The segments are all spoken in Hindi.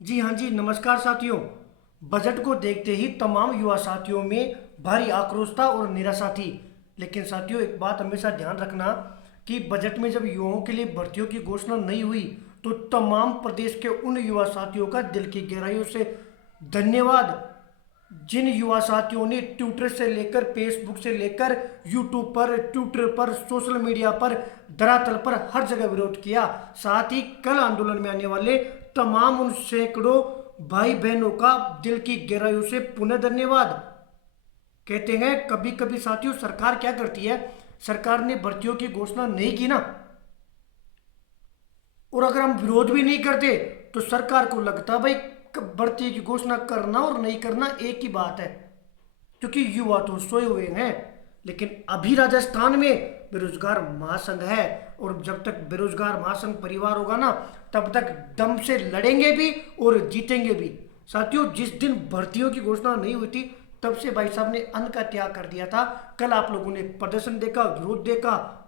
जी हाँ जी, नमस्कार साथियों। बजट को देखते ही तमाम युवा साथियों में भारी आक्रोश था और निराशा थी। लेकिन साथियों, एक बात हमेशा ध्यान रखना कि बजट में जब युवाओं के लिए भर्तियों की घोषणा नहीं हुई तो तमाम प्रदेश के उन युवा साथियों का दिल की गहराइयों से धन्यवाद, जिन युवा साथियों ने ट्विटर से लेकर फेसबुक से लेकर यूट्यूब पर, ट्विटर पर, सोशल मीडिया पर, धरातल पर हर जगह विरोध किया। साथ ही कल आंदोलन में आने वाले तमाम उन सैकड़ों भाई बहनों का दिल की गहराइयों से पुनः धन्यवाद। कहते हैं कभी कभी साथियों, सरकार क्या करती है, सरकार ने भर्तियों की घोषणा नहीं की ना, और अगर हम विरोध भी नहीं करते तो सरकार को लगता भाई भर्ती की घोषणा करना और नहीं करना एक ही बात है, क्योंकि युवा तो सोए हुए हैं। लेकिन अभी राजस्थान में बेरोजगार महासंघ है, और जब तक बेरोजगार महासंघ परिवार होगा ना, तब तक दम से लड़ेंगे भी और जीतेंगे भी। साथियों, जिस दिन भर्तियों की घोषणा नहीं हुई थी तब से भाई साहब ने अन्न का त्याग कर दिया था। कल आप लोगों ने प्रदर्शन देखा, विरोध देखा,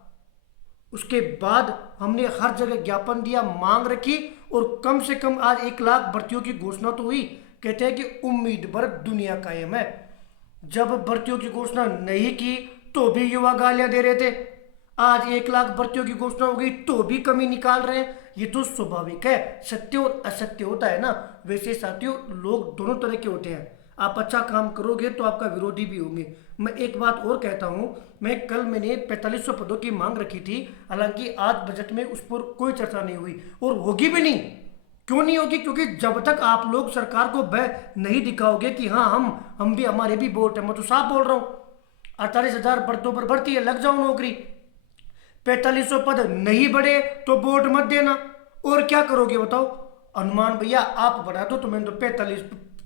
उसके बाद हमने हर जगह ज्ञापन दिया, मांग रखी, और कम से कम आज 1 लाख भर्तियों की घोषणा तो हुई। कहते हैं कि उम्मीद पर दुनिया कायम है। जब भर्तियों की घोषणा नहीं की तो भी युवा गालियां दे रहे थे, आज 1 लाख भर्तियों की घोषणा हो गई तो भी कमी निकाल रहे हैं। ये तो स्वाभाविक है, सत्य और असत्य होता है ना। वैसे साथियों, लोग दोनों तरह के होते हैं। आप अच्छा काम करोगे तो आपका विरोधी भी होंगे। मैं एक बात और कहता हूं, मैंने 4500 पदों की मांग रखी थी। हालांकि आज बजट में उस पर कोई चर्चा नहीं हुई और होगी भी नहीं। क्यों नहीं होगी? क्योंकि जब तक आप लोग सरकार को भय नहीं दिखाओगे कि हाँ हम भी, हमारे भी वोट है। मैं तो साफ बोल रहा हूँ, 48,000 पदों पर भर्ती है, लग जाओ नौकरी। 4500 पद नहीं बढ़े तो वोट मत देना। और क्या करोगे बताओ? अनुमान भैया आप बढ़ा दो तो मैंने तो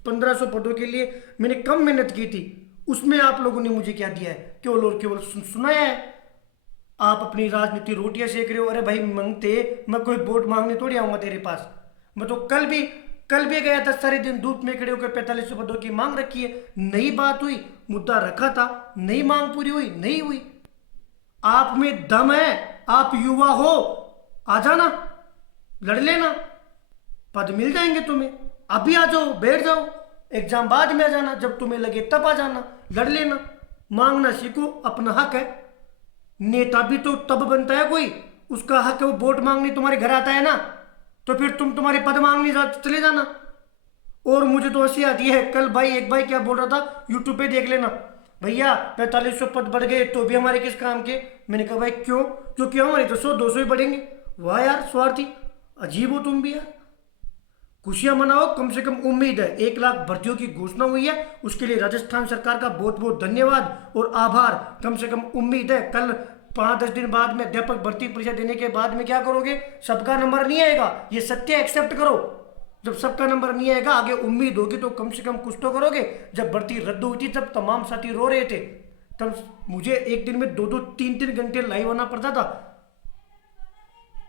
1500 पदों के लिए मैंने कम मेहनत की थी, उसमें आप लोगों ने मुझे क्या दिया है? केवल और केवल सुनाया है। आप अपनी राजनीति रोटियां सेक रहे हो। अरे भाई मांगते, मैं कोई वोट मांगने थोड़ी आऊंगा तेरे पास। मैं तो कल भी गया था, सारे दिन धूप में खड़े होकर 4500 पदों की मांग रखी है, नहीं बात हुई। मुद्दा रखा था, नहीं मांग पूरी हुई, नहीं हुई। आप में दम है, आप युवा हो, आ जाना, लड़ लेना, पद मिल जाएंगे तुम्हें। अभी आ जाओ, बैठ जाओ, एग्जाम बाद में आ जाना, जब तुम्हें लगे तब आ जाना, लड़ लेना। मांगना सीखो, अपना हक है। नेता भी तो तब बनता है कोई, उसका हक है वो वोट मांगने तुम्हारे घर आता है ना, तो फिर तुम्हारे पद मांगने चले जाना। और मुझे तो हंसी आती है, कल भाई एक भाई क्या बोल रहा था, यूट्यूब पे देख लेना, भैया 4500 पद बढ़ गए तो भी हमारे किस काम के। मैंने कहा भाई क्यों? क्योंकि हमारे तो 100-200 ही बढ़ेंगे। वाह यार स्वार्थी, अजीब हो तुम भी यार। खुशियां मनाओ, कम से कम उम्मीद है। 1 लाख भर्तियों की घोषणा हुई है, उसके लिए राजस्थान सरकार का बहुत बहुत धन्यवाद और आभार। कम से कम उम्मीद है कल 5-10 दिन बाद में अध्यापक भर्ती परीक्षा देने के बाद में क्या करोगे? सबका नंबर नहीं आएगा, ये सत्य एक्सेप्ट करो। जब सबका नंबर नहीं आएगा, आगे उम्मीद होगी तो कम से कम कुछ तो करोगे। जब भर्ती रद्द हुई थी तब तमाम साथी रो रहे थे, तब मुझे एक दिन में 2-2 3-3 घंटे लाइव आना पड़ता था,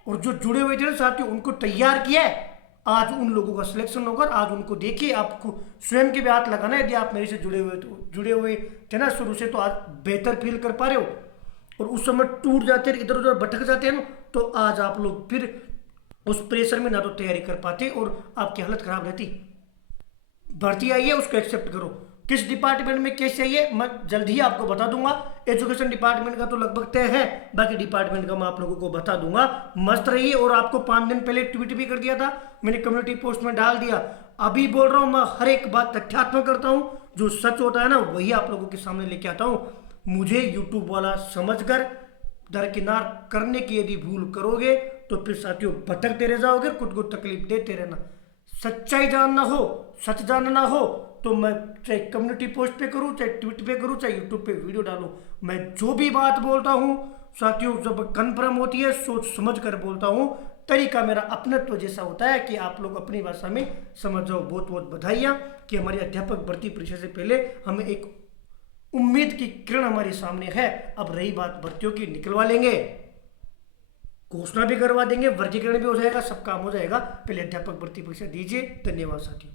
और जो जुड़े हुए थे ना साथी, उनको तैयार किया है। आज उन लोगों का सिलेक्शन होगा, आज उनको देखिए, आपको स्वयं के भी हाथ लगाना है। यदि आप मेरे से जुड़े हुए थे ना शुरू से, तो आज बेहतर फील कर पा रहे हो। और उस समय टूट जाते, इधर उधर भटक जाते हैं ना, तो आज आप लोग फिर उस प्रेशर में ना तो तैयारी कर पाते और आपकी हालत खराब रहती। भर्ती आई है, उसको एक्सेप्ट करो। किस डिपार्टमेंट में केस चाहिए मैं जल्द ही आपको बता दूंगा। एजुकेशन डिपार्टमेंट का तो लगभग तय है, बाकी डिपार्टमेंट का मैं आप लोगों को बता दूंगा। मस्त रहिए। और आपको 5 दिन पहले ट्वीट भी कर दिया था मैंने, कम्युनिटी पोस्ट में डाल दिया। अभी बोल रहा हूँ, मैं हर एक बात तथ्यात्मक करता हूँ, जो सच होता है ना वही आप लोगों के सामने लेके आता हूँ। मुझे यूट्यूब वाला समझकर दरकिनार करने की यदि भूल करोगे तो फिर साथियों भटकते रह जाओगे, खुद को तकलीफ देते रहना। सच्चाई जानना हो, सच जानना हो, तो मैं चाहे कम्युनिटी पोस्ट पे करूं, चाहे ट्वीट पे करूं, चाहे यूट्यूब पे वीडियो डालूं, मैं जो भी बात बोलता हूं साथियों, जब कन्फर्म होती है सोच समझ कर बोलता हूं। तरीका मेरा अपनत्व जैसा होता है कि आप लोग अपनी भाषा में समझ जाओ। बहुत बहुत बधाइयाँ कि हमारी अध्यापक भर्ती परीक्षा से पहले हमें एक उम्मीद की किरण हमारे सामने है। अब रही बात भर्तियों की, निकलवा लेंगे, घोषणा भी करवा देंगे, वर्गीकरण भी हो जाएगा, सब काम हो जाएगा। पहले अध्यापक भर्ती परीक्षा दीजिए। धन्यवाद साथियों।